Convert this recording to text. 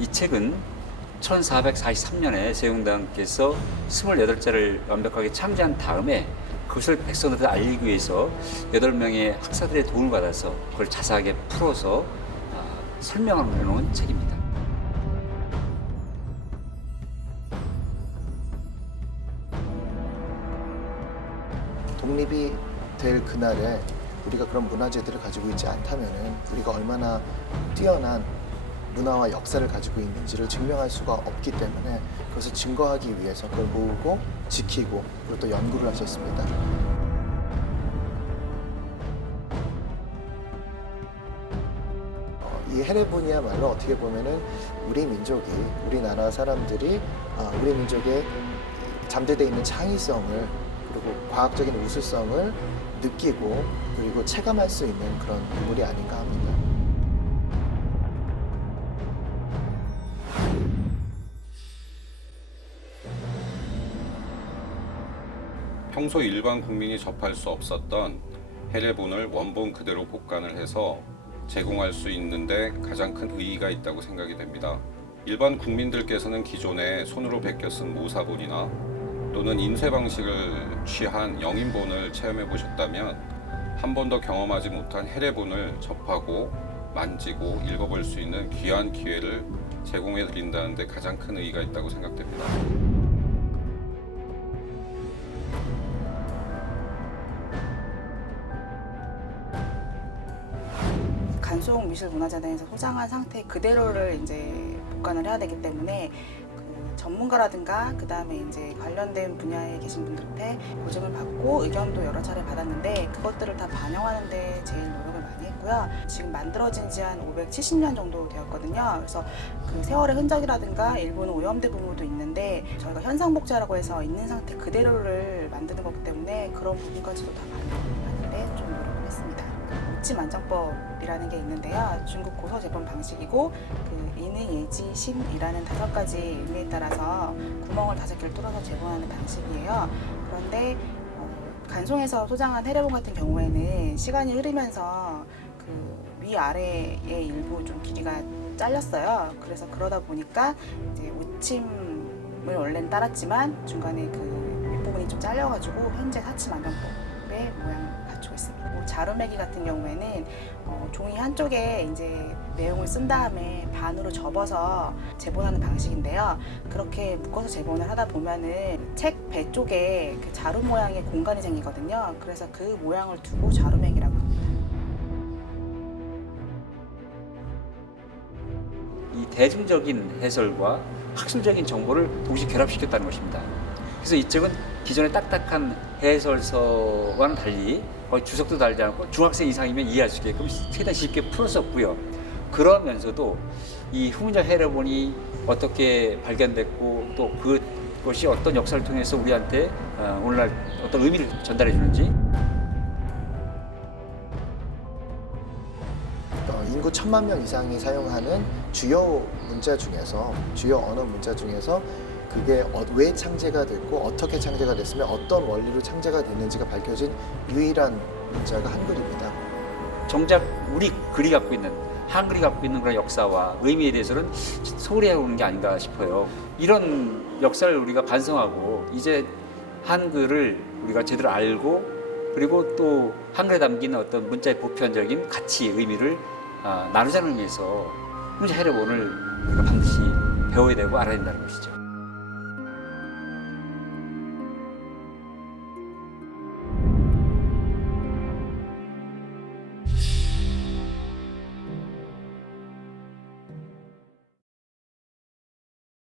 이 책은 1443년에 세종대왕께서 28자를 완벽하게 창제한 다음에 그것을 백성들한테 알리기 위해서 8명의 학사들의 도움을 받아서 그걸 자세하게 풀어서 설명해 놓은 책입니다. 독립이 될 그날에 우리가 그런 문화재들을 가지고 있지 않다면은 우리가 얼마나 뛰어난 문화와 역사를 가지고 있는지를 증명할 수가 없기 때문에 그것을 증거하기 위해서 그걸 모으고 지키고 그리고 또 연구를 하셨습니다. 이 헤레본이야말로 어떻게 보면은 우리 민족이, 우리나라 사람들이 우리 민족의 잠재되어 있는 창의성을 그리고 과학적인 우수성을 느끼고 그리고 체감할 수 있는 그런 인물이 아닌가 합니다. 평소 일반 국민이 접할 수 없었던 헤레본을 원본 그대로 복간을 해서 제공할 수 있는데 가장 큰 의의가 있다고 생각이 됩니다. 일반 국민들께서는 기존에 손으로 베껴 쓴 모사본이나 또는 인쇄 방식을 취한 영인본을 체험해 보셨다면 한 번도 경험하지 못한 헤레본을 접하고 만지고 읽어볼 수 있는 귀한 기회를 제공해 드린다는 데 가장 큰 의의가 있다고 생각됩니다. 간송미술문화재단에서 소장한 상태 그대로를 이제 복관을 해야 되기 때문에 그 전문가라든가 그 다음에 이제 관련된 분야에 계신 분들한테 고증을 받고 의견도 여러 차례 받았는데 그것들을 다 반영하는데 제일 노력을 많이 했고요. 지금 만들어진 지 한 570년 정도 되었거든요. 그래서 그 세월의 흔적이라든가 일부는 오염된 부분도 있는데 저희가 현상복제라고 해서 있는 상태 그대로를 만드는 거기 때문에 그런 부분까지도 다 반영하는데 좀 노력을 했습니다. 오치만정법이라는 게 있는데요. 중국 고서 제본 방식이고 그 인의, 예지, 심이라는 5가지 의미에 따라서 구멍을 5개를 뚫어서 제본하는 방식이에요. 그런데 간송에서 소장한 헤레본 같은 경우에는 시간이 흐르면서 그 위아래의 일부 좀 길이가 잘렸어요. 그래서 그러다 보니까 이제 오침을 원래는 따랐지만 중간에 그 윗부분이 좀 잘려가지고 현재 사치만정법의 모양을 갖추고 있습니다. 자루매기 같은 경우에는 종이 한쪽에 이제 내용을 쓴 다음에 반으로 접어서 제본하는 방식인데요. 그렇게 묶어서 제본을 하다 보면은 책 배 쪽에 그 자루 모양의 공간이 생기거든요. 그래서 그 모양을 두고 자루매기라고 합니다. 이 대중적인 해설과 학술적인 정보를 동시에 결합시켰다는 것입니다. 그래서 이 책은 기존의 딱딱한 해설서와는 달리 거의 주석도 달지 않고 중학생 이상이면 이해할 수 있게끔 최대한 쉽게 풀었었고요. 그러면서도 이 후문적 헤레본이 어떻게 발견됐고 또 그것이 어떤 역사를 통해서 우리한테 오늘날 어떤 의미를 전달해 주는지 인구 1000만 명 이상이 사용하는 주요 문자 중에서 주요 언어 문자 중에서 그게 왜 창제가 됐고 어떻게 창제가 됐으면 어떤 원리로 창제가 됐는지가 밝혀진 유일한 문자가 한글입니다. 정작 우리 글이 갖고 있는 한글이 갖고 있는 그런 역사와 의미에 대해서는 소홀히 해오는 게 아닌가 싶어요. 이런 역사를 우리가 반성하고 이제 한글을 우리가 제대로 알고 그리고 또 한글에 담긴 어떤 문자의 보편적인 가치, 의미를 나누자는 의미에서 후문적 헤레본을 우리가 반드시 배워야 되고 알아야 된다는 것이죠.